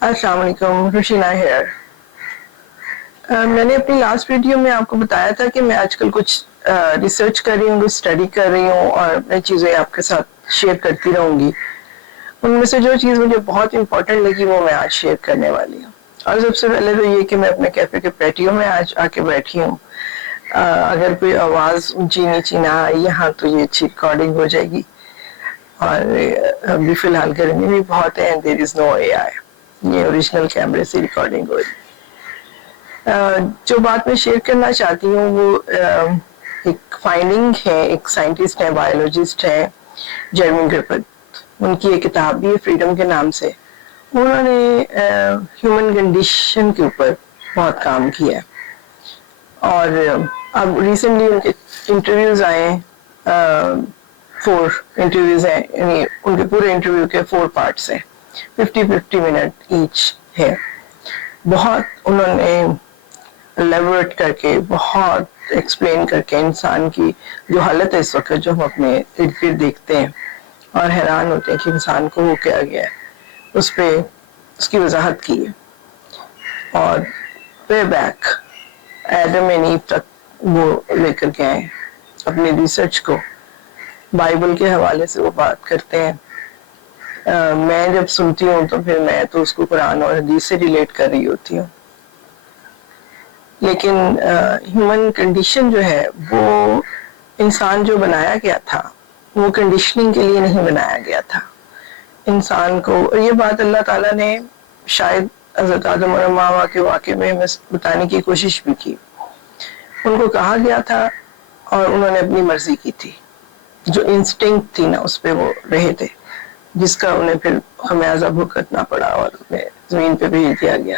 السلام علیکم، روشینا ہیئر۔ میں نے اپنی لاسٹ ویڈیو میں آپ کو بتایا تھا کہ میں آج کل کچھ ریسرچ کر رہی ہوں، کچھ اسٹڈی کر رہی ہوں اور میں چیزیں آپ کے ساتھ شیئر کرتی رہوں گی۔ ان میں سے جو چیز مجھے بہت امپورٹنٹ لگی وہ میں آج شیئر کرنے والی ہوں۔ اور سب سے پہلے تو یہ کہ میں اپنے کیفے کے پیٹیو میں آج آ کے بیٹھی ہوں۔ اگر کوئی آواز اونچی نیچی نہ آئی یہاں تو یہ اچھی ریکارڈنگ ہو جائے گی۔ اور ابھی فی الحال گرمی بھی بہت ہے، دیر از نو اے آئی، یہ اوریجنل کیمرے سے ریکارڈنگ ہو رہی ہے۔ جو بات میں شیئر کرنا چاہتی ہوں وہ ایک فائنڈنگ ہے، ایک سائنٹسٹ ہے، بایولوجسٹ ہے، جیرمی گرفتھ، ان کی ایک کتاب بھی ہے فریڈم کے نام سے۔ انہوں نے ہیومن کنڈیشن کے اوپر بہت کام کیا ہے اور اب ریسنٹلی ان کے انٹرویوز آئے ہیں، 4 انٹرویوز ہیں، یعنی ان کے پورے انٹرویو کے 4 پارٹس ہیں، 50 منٹ ایچ ہے۔ بہت انہوں نے الیبوریٹ کر کے، بہت ایکسپلین کر کے انسان کی جو حالت ہے اس وقت جو ہم اپنے ارد گرد دیکھتے ہیں اور حیران ہوتے ہیں کہ انسان کو ہو کیا گیا ہے، اس پہ اس کی وضاحت کی ہے۔ اور وے بیک ایڈم اینڈ ایو تک وہ لے کر کے آئے اپنی ریسرچ کو، بائبل کے حوالے سے وہ بات کرتے ہیں۔ میں جب سنتی ہوں تو پھر میں تو اس کو قرآن اور حدیث سے ریلیٹ کر رہی ہوتی ہوں، لیکن ہیومن کنڈیشن جو ہے وہ انسان جو بنایا گیا تھا وہ کنڈیشننگ کے لیے نہیں بنایا گیا تھا انسان کو۔ اور یہ بات اللہ تعالیٰ نے شاید حضرت آدم اور حوا کے واقعے میں ہمیں بتانے کی کوشش بھی کی۔ ان کو کہا گیا تھا اور انہوں نے اپنی مرضی کی تھی، جو انسٹنکٹ تھی نا اس پہ وہ رہے تھے، جس کا انہیں پھر خمیازہ بھگتنا پڑا اور انہیں زمین پہ بھیج دیا گیا۔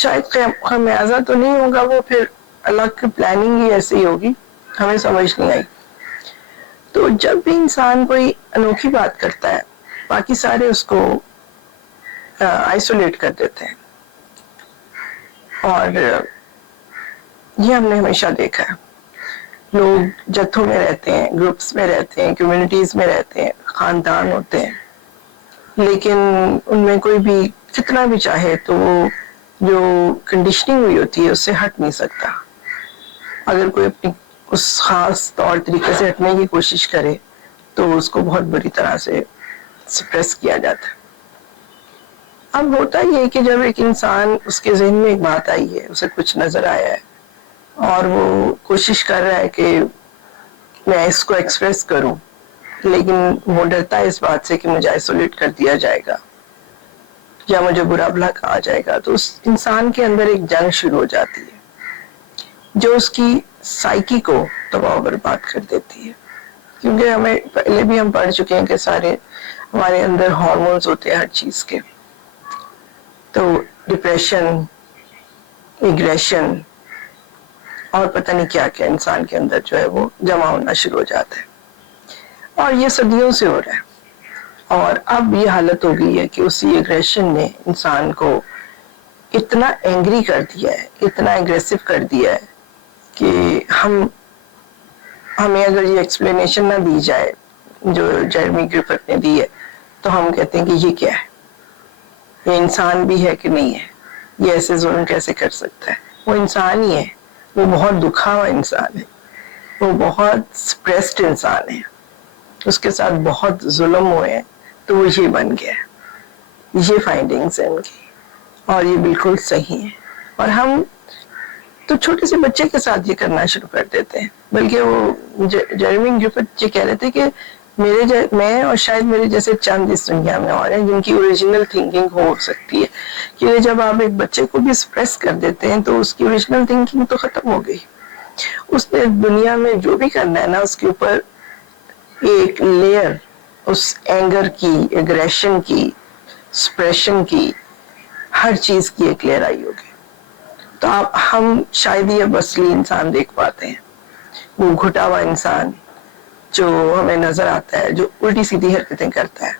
شاید خمیازہ تو نہیں ہوگا، وہ پھر اللہ کی پلاننگ ہی ایسی ہوگی، ہمیں سمجھ نہیں آئی۔ تو جب بھی انسان کوئی انوکھی بات کرتا ہے باقی سارے اس کو آئسولیٹ کر دیتے ہیں، اور یہ ہم نے ہمیشہ دیکھا ہے۔ لوگ جتھوں میں رہتے ہیں، گروپس میں رہتے ہیں، کمیونٹیز میں رہتے ہیں، خاندان ہوتے ہیں، لیکن ان میں کوئی بھی کتنا بھی چاہے تو وہ جو کنڈیشننگ ہوئی ہوتی ہے اس سے ہٹ نہیں سکتا۔ اگر کوئی اپنی اس خاص طور طریقے سے ہٹنے کی کوشش کرے تو اس کو بہت بری طرح سے سپریس کیا جاتا ہے۔ اب ہوتا یہ ہے کہ جب ایک انسان، اس کے ذہن میں ایک بات آئی ہے، اسے کچھ نظر آیا ہے اور وہ کوشش کر رہا ہے کہ میں اس کو ایکسپریس کروں، لیکن وہ ڈرتا ہے اس بات سے کہ مجھے آئسولیٹ کر دیا جائے گا یا مجھے برا بھلا کہا جائے گا، تو اس انسان کے اندر ایک جنگ شروع ہو جاتی ہے جو اس کی سائیکی کو تباہ و برباد کر دیتی ہے۔ کیونکہ ہمیں پہلے بھی ہم پڑھ چکے ہیں کہ سارے ہمارے اندر ہارمونز ہوتے ہیں ہر چیز کے، تو ڈپریشن، ایگریشن اور پتہ نہیں کیا کیا انسان کے اندر جو ہے وہ جمع ہونا شروع ہو جاتا ہے، اور یہ صدیوں سے ہو رہا ہے۔ اور اب یہ حالت ہو گئی ہے کہ اسی ایگریشن نے انسان کو اتنا اینگری کر دیا ہے، اتنا ایگریسو کر دیا ہے کہ ہمیں اگر یہ ایکسپلینیشن نہ دی جائے جو جیرمی گرفتھ نے دی ہے تو ہم کہتے ہیں کہ یہ کیا ہے، یہ انسان بھی ہے کہ نہیں ہے، یہ ایسے ظلم کیسے کر سکتا ہے۔ وہ انسان ہی ہے، وہ بہت دکھا ہوا انسان ہے، وہ بہت سپریسڈ انسان ہے، اس کے ساتھ بہت ظلم ہوئے ہیں تو وہ یہ بن گیا ہے۔ یہ فائنڈنگز ہیں ان کی اور یہ بالکل صحیح ہے، اور ہم تو چھوٹے سے بچے کے ساتھ یہ کرنا شروع کر دیتے ہیں۔ بلکہ وہ جیرمی گرفتھ یہ کہہ رہے تھے کہ میں اور شاید میرے جیسے چند اس دنیا میں اور ہیں جن کی اوریجنل تھنکنگ ہو سکتی ہے، کہ جب آپ ایک بچے کو بھی سپریس کر دیتے ہیں تو اس کی اوریجنل تھنکنگ تو ختم ہو گئی، اس نے دنیا میں جو بھی کرنا ہے نا اس کے اوپر ایک لیئر اس اینگر کی، ایگریشن کی، سپریشن کی، ہر چیز کی ایک لیئر آئی ہوگی۔ تو ہم شاید ہی اب اصلی انسان دیکھ پاتے ہیں، وہ گھٹا ہوا انسان جو ہمیں نظر آتا ہے، جو الٹی سیدھی حرکتیں کرتا ہے،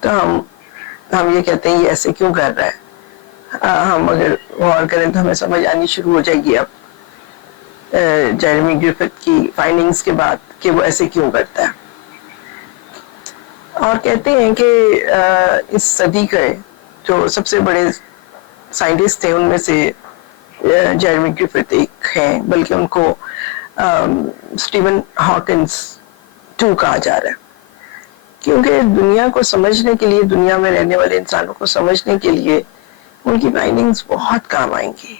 تو ہم یہ کہتے ہیں یہ ایسے کیوں کر رہا ہے۔ ہم اگر غور کریں تو ہمیں سمجھ آنی شروع ہو جائے گی اب جیرمی گرفتھ کی فائنڈنگز کے بعد کہ وہ ایسے کیوں کرتا ہے۔ اور کہتے ہیں کہ اس صدی کے جو سب سے بڑے سائنٹسٹ تھے ان میں سے جیرمی گرفتھ ایک ہیں، بلکہ ان کو اسٹیون ہاکنس 2 کہا جا رہا ہے، کیونکہ دنیا کو سمجھنے کے لیے، دنیا میں رہنے والے انسانوں کو سمجھنے کے لیے ان کی فائنڈنگز بہت کام آئیں گی۔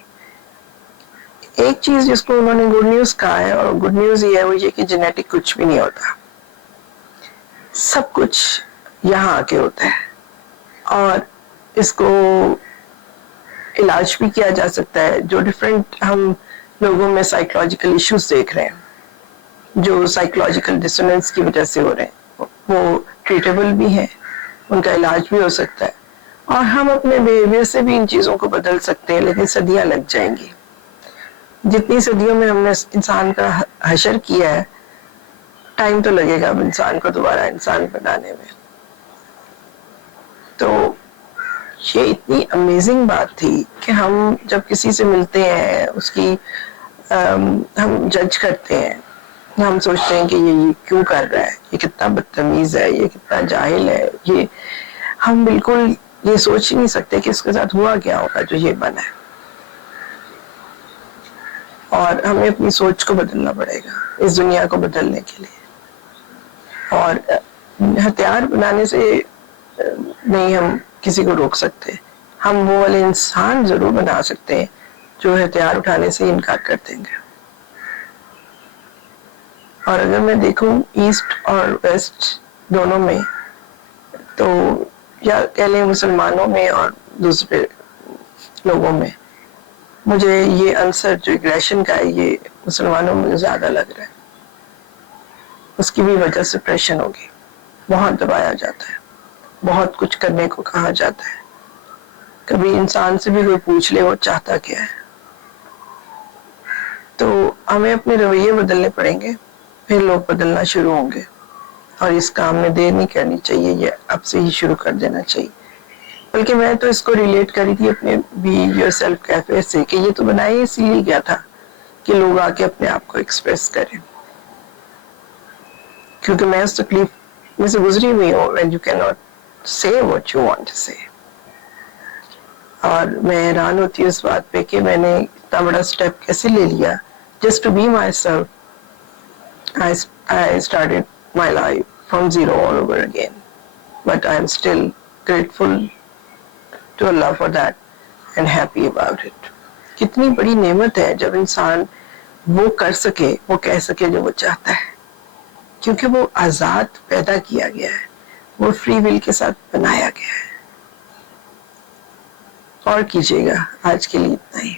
ایک چیز جس کو انہوں نے گڈ نیوز کہا ہے، اور گڈ نیوز یہ ہے وہ یہ کہ جینیٹک کچھ بھی نہیں ہوتا، سب کچھ یہاں آ کے ہوتا ہے، اور اس کو علاج بھی کیا جا سکتا ہے۔ جو ڈفرینٹ ہم لوگوں میں سائیکولوجیکل ایشوز دیکھ رہے ہیں، جو سائیکولوجیکل ڈسوننس کی وجہ سے ہو رہے ہیں، وہ ٹریٹیبل بھی ہیں، ان کا علاج بھی ہو سکتا ہے، اور ہم اپنے بیہیویئر سے بھی ان چیزوں کو بدل سکتے ہیں، لیکن صدیاں لگ جائیں گی۔ جتنی صدیوں میں ہم نے انسان کا حشر کیا ہے، ٹائم تو لگے گا اب انسان کو دوبارہ انسان بنانے میں۔ تو یہ اتنی امیزنگ بات تھی کہ ہم جب کسی سے ملتے ہیں، اس کی ہم جج کرتے ہیں، ہم سوچتے ہیں کہ یہ کیوں کر رہا ہے، یہ کتنا بدتمیز ہے، یہ کتنا جاہل ہے، یہ ہم بالکل یہ سوچ ہی نہیں سکتے کہ اس کے ساتھ ہوا کیا ہوگا جو یہ بنا ہے۔ اور ہمیں اپنی سوچ کو بدلنا پڑے گا اس دنیا کو بدلنے کے لیے، اور ہتھیار بنانے سے نہیں ہم کسی کو روک سکتے، ہم وہ والے انسان ضرور بنا سکتے ہیں جو ہتھیار اٹھانے سے انکار کر دیں گے۔ اور اگر میں دیکھوں ایسٹ اور ویسٹ دونوں میں، تو یا کہہ لیں مسلمانوں میں اور دوسرے لوگوں میں، مجھے یہ عنصر جو اگریشن کا ہے یہ مسلمانوں میں زیادہ لگ رہا ہے۔ اس کی بھی وجہ سے پریشن ہوگی، بہت دبایا جاتا ہے، بہت کچھ کرنے کو کہا جاتا ہے، کبھی انسان سے بھی کوئی پوچھ لے وہ چاہتا کیا ہے۔ تو ہمیں اپنے رویے بدلنے پڑیں گے، پھر لوگ بدلنا شروع ہوں گے، اور اس کام میں دیر نہیں کرنی چاہیے، یہ اب سے ہی شروع کر دینا چاہیے۔ بلکہ میں تو اس کو ریلیٹ کری تھی اپنے بی یور سیلف کیفے سے، کہ یہ تو بنایا اسی لیے گیا تھا کہ لوگ آ کے اپنے آپ کو ایکسپریس کریں، کیونکہ میں اس تکلیف میں سے گزری ہوئی ہوں when you cannot say what you want to say۔ اور میں حیران ہوتی ہوں اس بات پہ کہ میں نے اتنا بڑا سٹیپ کیسے لے لیا just to be myself۔ I started my life from zero all over again, but I am still grateful to Allah for that and happy about it۔ کتنی بڑی نعمت ہے جب انسان وہ کر سکے، وہ کہہ سکے جو وہ چاہتا ہے، کیونکہ وہ آزاد پیدا کیا گیا ہے، وہ فری ول کے ساتھ بنایا گیا ہے۔ اور کیجیے گا، آج کے لیے اتنا ہی۔